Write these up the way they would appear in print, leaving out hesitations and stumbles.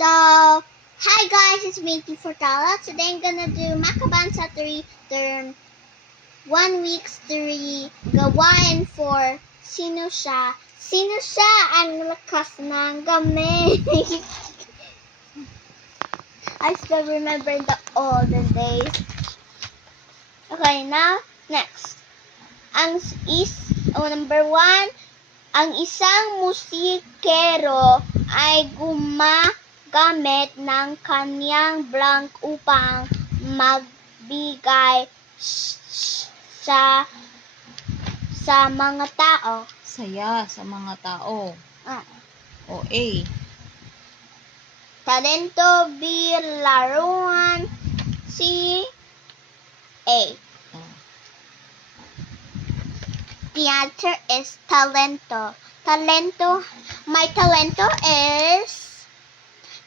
So, hi guys, it's Minky Fortala. Today I'm gonna do Makaban sa 3 term 1 week's 3 gawain for sino siya. Sino siya ang lakas ng gamit? I still remember the olden days. Okay, now, next. Number 1, ang isang musikero ay gumagamit ng kanyang blank upang magbigay sa mga tao. Saya sa mga tao. Ah. O A. Talento B. Laruan C. A. Oh. The answer is talento. My talento is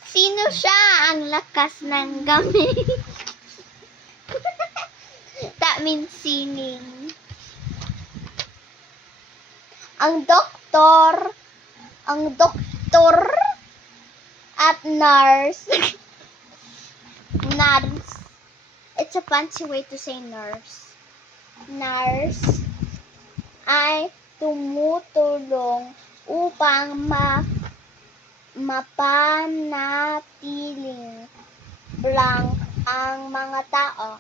sino siya ang lakas ng gamit? That means singing. Ang doktor at nurse. Nurse. It's a fancy way to say nurse. Nurse ay tumutulong upang mapanatiling blank ang mga tao.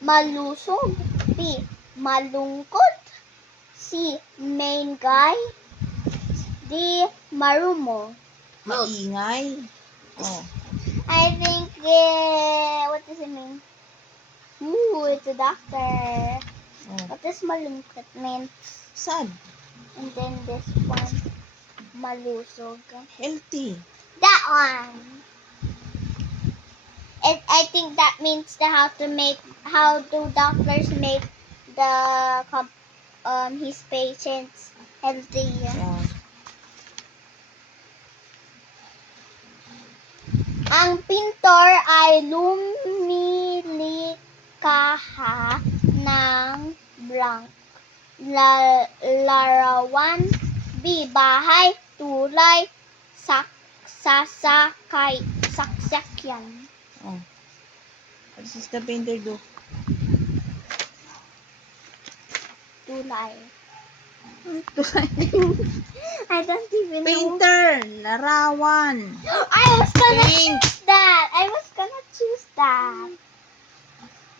Malusog B. Malungkot C. Main guy D. Marumo. Maingay. Oh. I think what does it mean? Ooh, it's a doctor. Oh. What does malungkot mean? Sad. And then this one, malusog. Healthy. That one. I think that means how do doctors make his patients healthy. Oh. Ang pintor ay lumilikha ng blank. Larawan B. Bahay, tulay, sasakyan. Oh. What does the painter do? Tulay. I don't even know. Painter. Larawan. I was gonna Paint. choose that.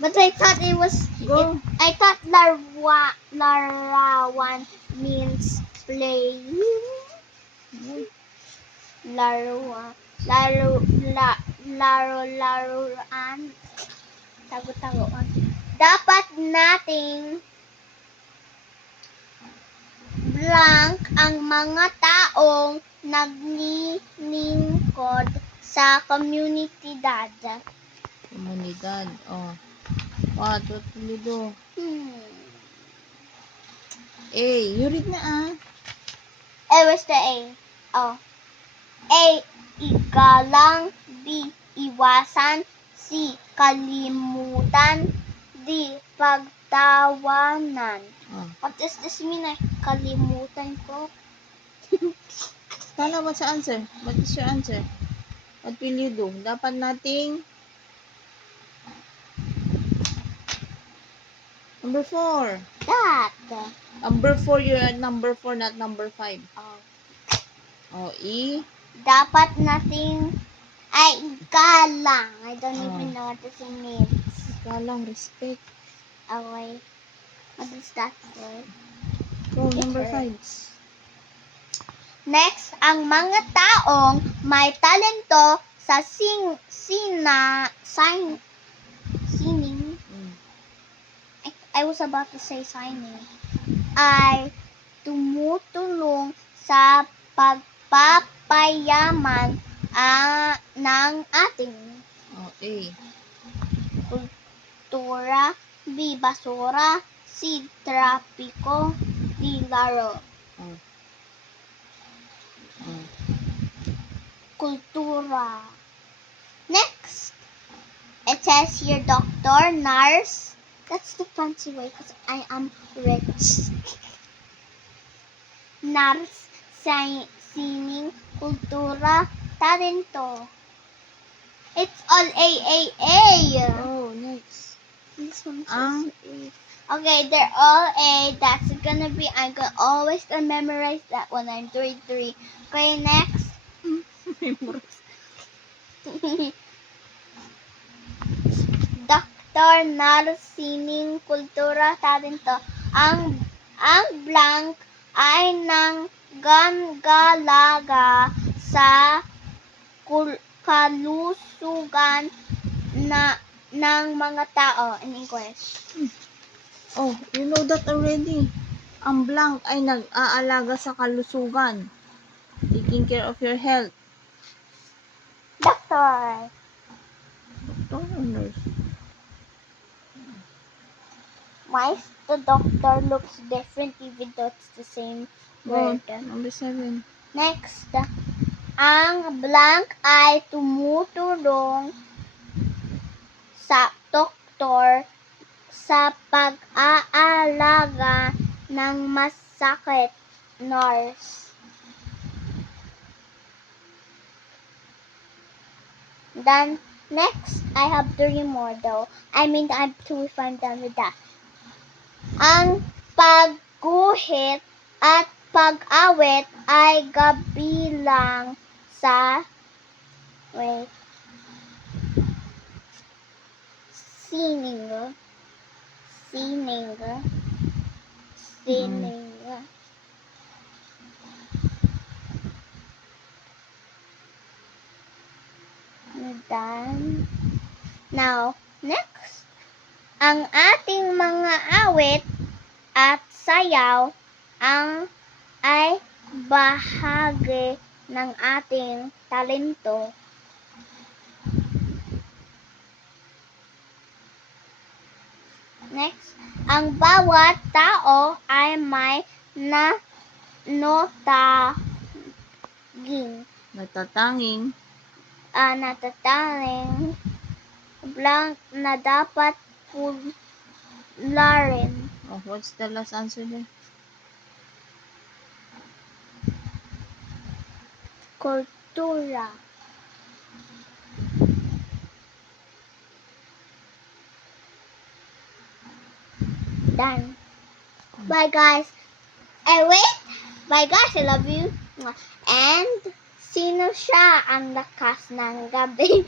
But I thought it was. Go. I thought larawan means playing. Laruan. Tago-tagoan. Dapat nating blank ang mga taong naglilingkod sa komunidad. Komunidad. Oh. What will you do? A. You read na Where's the A? Oh. A. Igalang. B. Iwasan. C. Kalimutan. D. Pagtawanan. Oh. What does this mean? Kalimutan ko. Kala, what's the answer? What is your answer? What will you do? Dapat nating number 4. That. Number 4, you're at number 4, not number 5. Oh. Oh, E. Dapat nating galang. I don't even know what this means. Galang, respect. Okay. What is that word? Go, number 5. Next, ang mga taong may talento sa singing. I was about to say signing. Ay tumutulong sa pagpapayaman ng ating Oh, A. kultura. B. Basura. C. Trapiko. D. Laro. Oh. Kultura. Next, it says here doctor, nurse. That's the fancy way because I am rich. Nurse, singing, kultura, talento. It's all A, A, A. Oh, next. This one Ang- says A. Okay, they're all A. That's gonna be, I'm gonna always gonna memorize that one. I'm 3. Okay, next. Dr. Narsining Kultura Talento. Ang blank ay nanggagalaga sa kalusugan ng mga tao in English. Oh, you know that already. Ang blank ay nag-aalaga sa kalusugan. Taking care of your health. Doctor. Doctor or nurse? Why is the doctor looks different even though it's the same Oh, word? number 7. Next, ang blank ay tumutulong sa doktor sa pag-aalaga ng masakit, nurse. Then, next, I have 3 more though. I mean, I have 2 if I'm done with that. Ang pagguhit at pag-awit ay kabilang sa sining. Done. Now, next, ang ating mga awit at sayaw ay bahagi ng ating talento. Next, ang bawat tao ay may Natatanging. natatanging blank na dapat pularin. Oh, what's the last answer there? Kultura. Done. Bye guys. Wait. Bye guys. I love you. And sino siya ang lakas ng gabi?